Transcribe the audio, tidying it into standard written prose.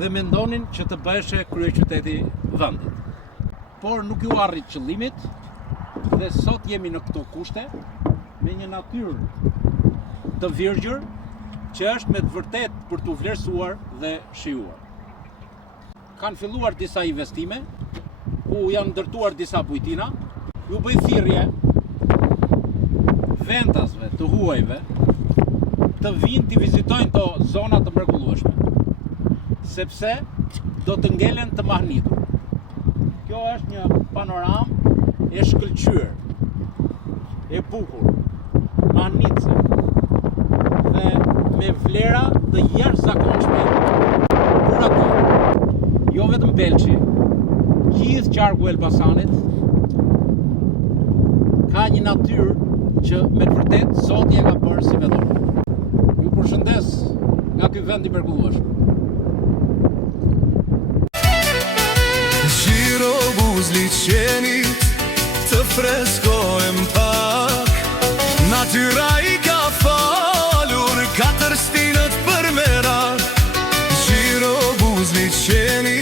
dhe mendonin që të bëheshe kryeqyteti vendit. Por nuk ju arrit qëllimit dhe sot jemi në këto kushte me një natyrë të virgjër që është me të vërtet për të vlerësuar dhe shijuar. Kanë filluar disa investime, ku janë ndërtuar disa bujtina, ju bëj thirrje ventasve të huajve të vinë të vizitojnë to zona të mrekullueshme, sepse do të ngelen të mahnitur. Kjo është një panoramë e shkëlqyer, e bukur, mahnitse dhe me vlera të jashtëzakonshme për ato. Jo vetëm Belçi, gjithë qarku e Elbasanit ka një natyrë që me të vërtet Zoti e ka bërë si vetë. Ju përshëndes nga ky vend i mrekullueshëm. Gjiro buzliqenit të freskojmë pak, natyra i ka falur 4 stinët për merak. Gjiro buzliqenit